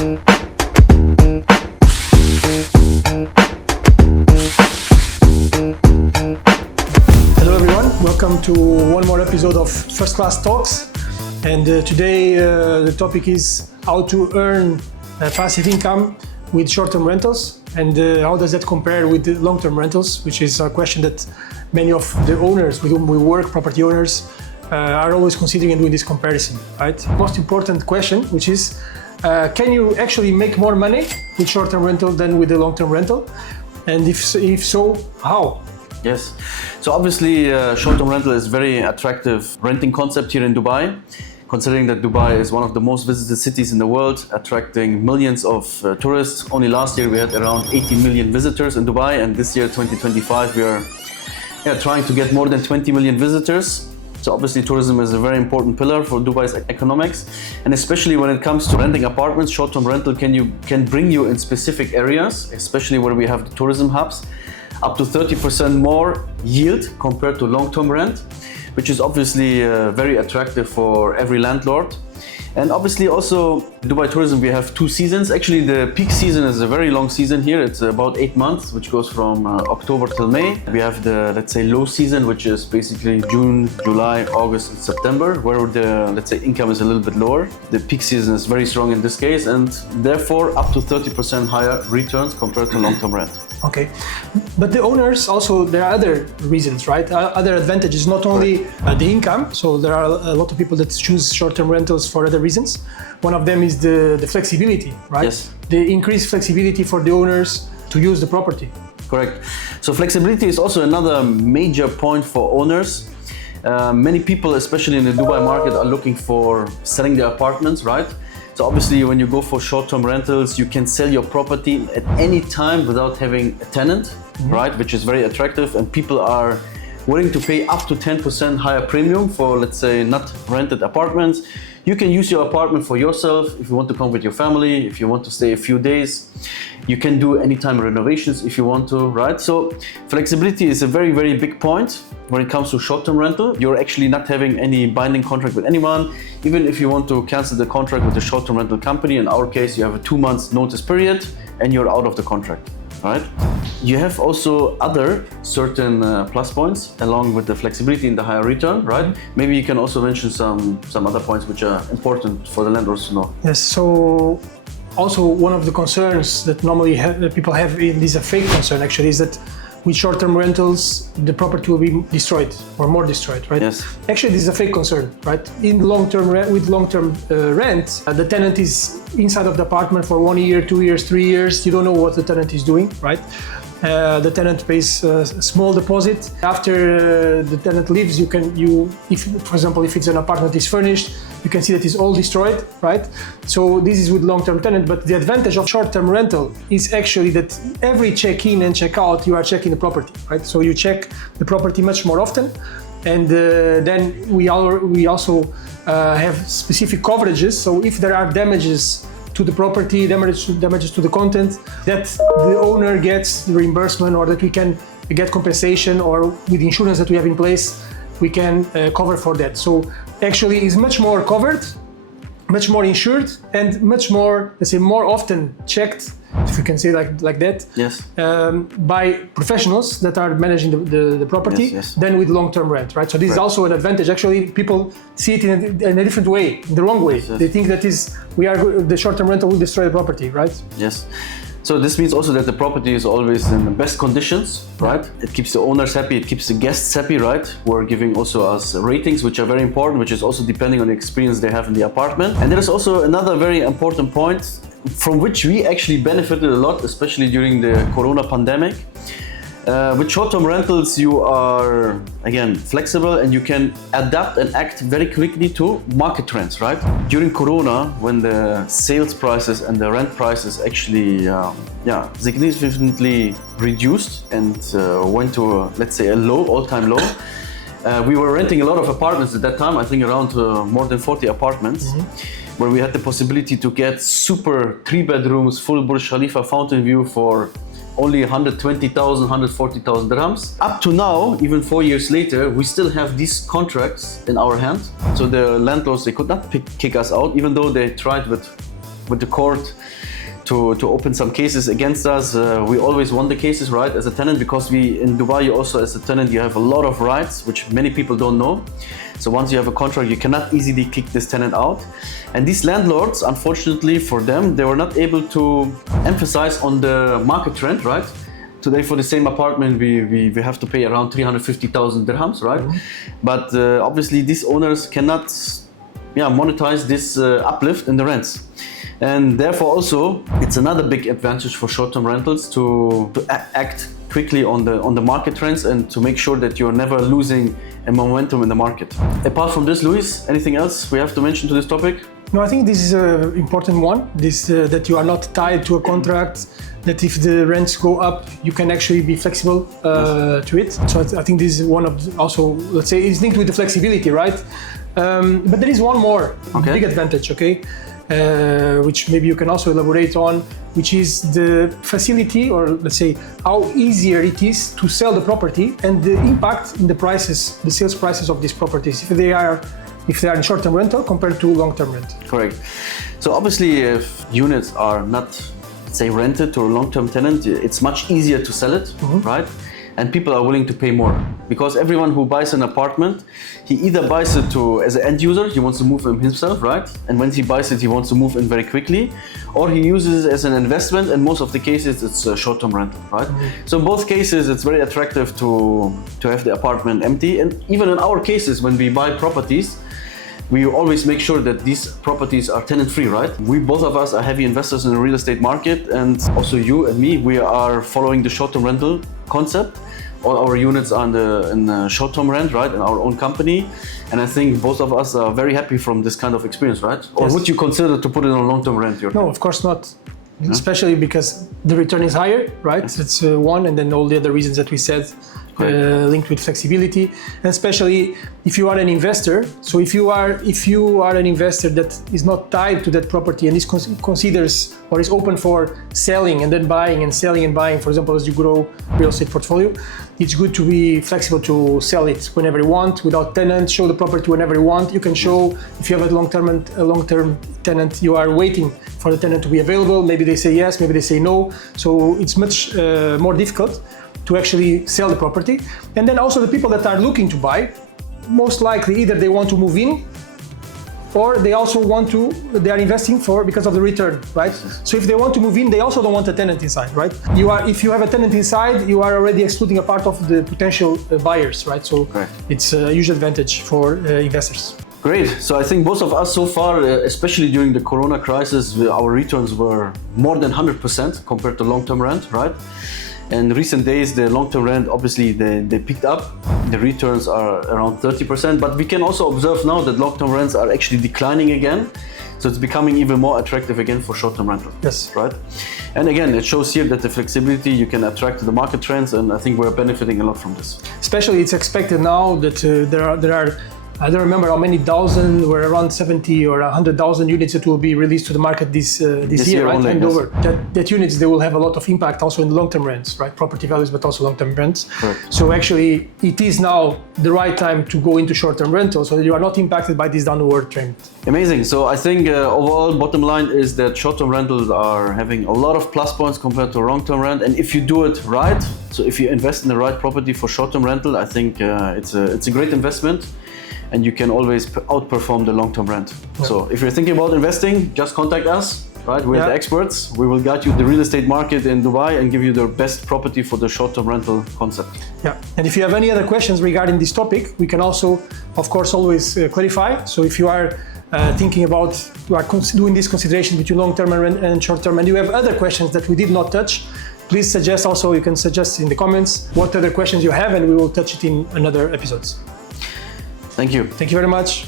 Hello everyone, welcome to one more episode of First Class Talks. And today the topic is how to earn passive income with short-term rentals, and how does that compare with the long-term rentals, which is a question that many of the owners with whom we work, property owners, are always considering and doing this comparison, right? Most important question, which is, can you actually make more money with short-term rental than with the long-term rental? And if so, how? Yes, so obviously short-term rental is very attractive renting concept here in Dubai, considering that Dubai is one of the most visited cities in the world, attracting millions of tourists. Only last year we had around 80 million visitors in Dubai, and this year 2025 we are trying to get more than 20 million visitors. So obviously tourism is a very important pillar for Dubai's economics, and especially when it comes to renting apartments, short-term rental can bring you in specific areas, especially where we have the tourism hubs, up to 30% more yield compared to long-term rent, which is obviously very attractive for every landlord. And obviously also Dubai tourism, we have two seasons. Actually the peak season is a very long season here. It's about 8 months, which goes from October till May. We have the, let's say, low season, which is basically June, July, August and September, where the, let's say, income is a little bit lower. The peak season is very strong in this case, and therefore up to 30% higher returns compared to long-term rent. Okay, but the owners also, there are other reasons, right? Other advantages, not only the income. So there are a lot of people that choose short-term rentals for other reasons. One of them is the flexibility, right? Yes. The increased flexibility for the owners to use the property. Correct. So flexibility is also another major point for owners. Many people, especially in the Dubai market, are looking for selling their apartments, right? So obviously when you go for short-term rentals, you can sell your property at any time without having a tenant, right? Which is very attractive, and people are willing to pay up to 10% higher premium for, let's say, not rented apartments. You can use your apartment for yourself if you want to come with your family, if you want to stay a few days. You can do anytime renovations if you want to, right? So flexibility is a very, very big point when it comes to short-term rental. You're actually not having any binding contract with anyone. Even if you want to cancel the contract with the short-term rental company, in our case, you have a 2 months notice period and you're out of the contract, right? You have also other certain plus points along with the flexibility and the higher return, right? Maybe you can also mention some other points which are important for the landlords to know. Yes, so also one of the concerns that normally people have, it is a fake concern actually, is that with short-term rentals, the property will be destroyed or more destroyed, right? Yes. Actually, this is a fake concern, right? In long-term with long-term rent, the tenant is inside of the apartment for 1 year, 2 years, 3 years. You don't know what the tenant is doing, right? The tenant pays a small deposit. After the tenant leaves, if, for example, if it's an apartment is furnished, you can see that it's all destroyed, right? So this is with long-term tenant, but the advantage of short-term rental is actually that every check-in and check-out, you are checking the property, right? So you check the property much more often. And then we also have specific coverages. So if there are damages to the property, damages to the content, that the owner gets the reimbursement, or that we can get compensation, or with insurance that we have in place, we can cover for that. So actually is much more covered, much more insured, and much more, let's say, more often checked, if you can say like that, yes, by professionals that are managing the property, yes. than with long-term rent, right? So this is also an advantage. Actually, people see it in a different way, in the wrong way. Yes. They think that the short-term rental will destroy the property, right? Yes. So this means also that the property is always in the best conditions, right? It keeps the owners happy, it keeps the guests happy, right? We're giving also us ratings, which are very important, which is also depending on the experience they have in the apartment. And there is also another very important point from which we actually benefited a lot, especially during the Corona pandemic. With short-term rentals, you are, again, flexible, and you can adapt and act very quickly to market trends, right? During Corona, when the sales prices and the rent prices actually significantly reduced and went to, let's say, a low, all-time low, we were renting a lot of apartments at that time, I think around more than 40 apartments, where we had the possibility to get super 3 bedrooms, full Burj Khalifa fountain view for only 120,000, 140,000 dirhams. Up to now, even 4 years later, we still have these contracts in our hand. So the landlords, they could not kick us out, even though they tried with with the court to open some cases against us. We always won the cases, right, as a tenant, because in Dubai, you also as a tenant, you have a lot of rights, which many people don't know. So once you have a contract, you cannot easily kick this tenant out. And these landlords, unfortunately for them, they were not able to emphasize on the market trend, right? Today for the same apartment, we have to pay around 350,000 dirhams, right? But obviously these owners cannot monetize this uplift in the rents. And therefore also, it's another big advantage for short-term rentals to act quickly on the market trends and to make sure that you're never losing a momentum in the market. Apart from this, Luis, anything else we have to mention to this topic? No, I think this is an important one, that you are not tied to a contract, that if the rents go up, you can actually be flexible to it. So I think this is one of also, let's say, it's linked with the flexibility, right? But there is one more big advantage, okay? Which maybe you can also elaborate on, which is the facility, or let's say how easier it is to sell the property and the impact in the prices, the sales prices of these properties, if they are in short-term rental compared to long-term rent. Correct. So obviously if units are not, say, rented to a long-term tenant, it's much easier to sell it, right? And people are willing to pay more, because everyone who buys an apartment, he either buys it as an end user, he wants to move in himself, right? And when he buys it, he wants to move in very quickly, or he uses it as an investment, and most of the cases it's a short-term rental, right? So in both cases, it's very attractive to have the apartment empty. And even in our cases, when we buy properties, we always make sure that these properties are tenant-free, right? We, both of us, are heavy investors in the real estate market, and also you and me, we are following the short-term rental concept. All our units are in the short-term rent, right, in our own company. And I think both of us are very happy from this kind of experience, right? Or would you consider to put it on long-term rent? No, of course not. Especially because the return is higher, right? It's one, and then all the other reasons that we said, linked with flexibility, and especially if you are an investor. So if you are an investor that is not tied to that property and considers or is open for selling and then buying and selling and buying, for example, as you grow real estate portfolio, it's good to be flexible to sell it whenever you want, without tenants, show the property whenever you want. You can show, if you have a long-term tenant, you are waiting for the tenant to be available. Maybe they say yes, maybe they say no. So it's much more difficult to actually sell the property. And then also the people that are looking to buy, most likely either they want to move in, or they are investing because of the return, right? So if they want to move in, they also don't want a tenant inside, right? If you have a tenant inside, you are already excluding a part of the potential buyers, right? So it's a huge advantage for investors. Great. So I think both of us so far, especially during the Corona crisis, our returns were more than 100% compared to long-term rent, right? In recent days, the long-term rent, obviously, they picked up. The returns are around 30%, but we can also observe now that long-term rents are actually declining again. So it's becoming even more attractive again for short-term rental. Yes. Right? And again, it shows here that the flexibility, you can attract the market trends, and I think we're benefiting a lot from this. Especially it's expected now that there are I don't remember how many thousand, were around 70 or 100,000 units that will be released to the market this year, right? Only, and yes. over. That units, they will have a lot of impact also in long-term rents, right? Property values, but also long-term rents. Correct. So actually, it is now the right time to go into short-term rental, so that you are not impacted by this downward trend. Amazing. So I think overall, bottom line is that short-term rentals are having a lot of plus points compared to long-term rent. And if you do it right, so if you invest in the right property for short-term rental, I think it's a great investment. And you can always outperform the long-term rent. Yeah. So if you're thinking about investing, just contact us, right? We're the experts. We will guide you the real estate market in Dubai and give you the best property for the short-term rental concept. Yeah, and if you have any other questions regarding this topic, we can also, of course, always clarify. So if you are thinking about, you are doing this consideration between long-term and short-term, and you have other questions that we did not touch, please suggest also, you can suggest in the comments what other questions you have, and we will touch it in another episodes. Thank you. Thank you very much.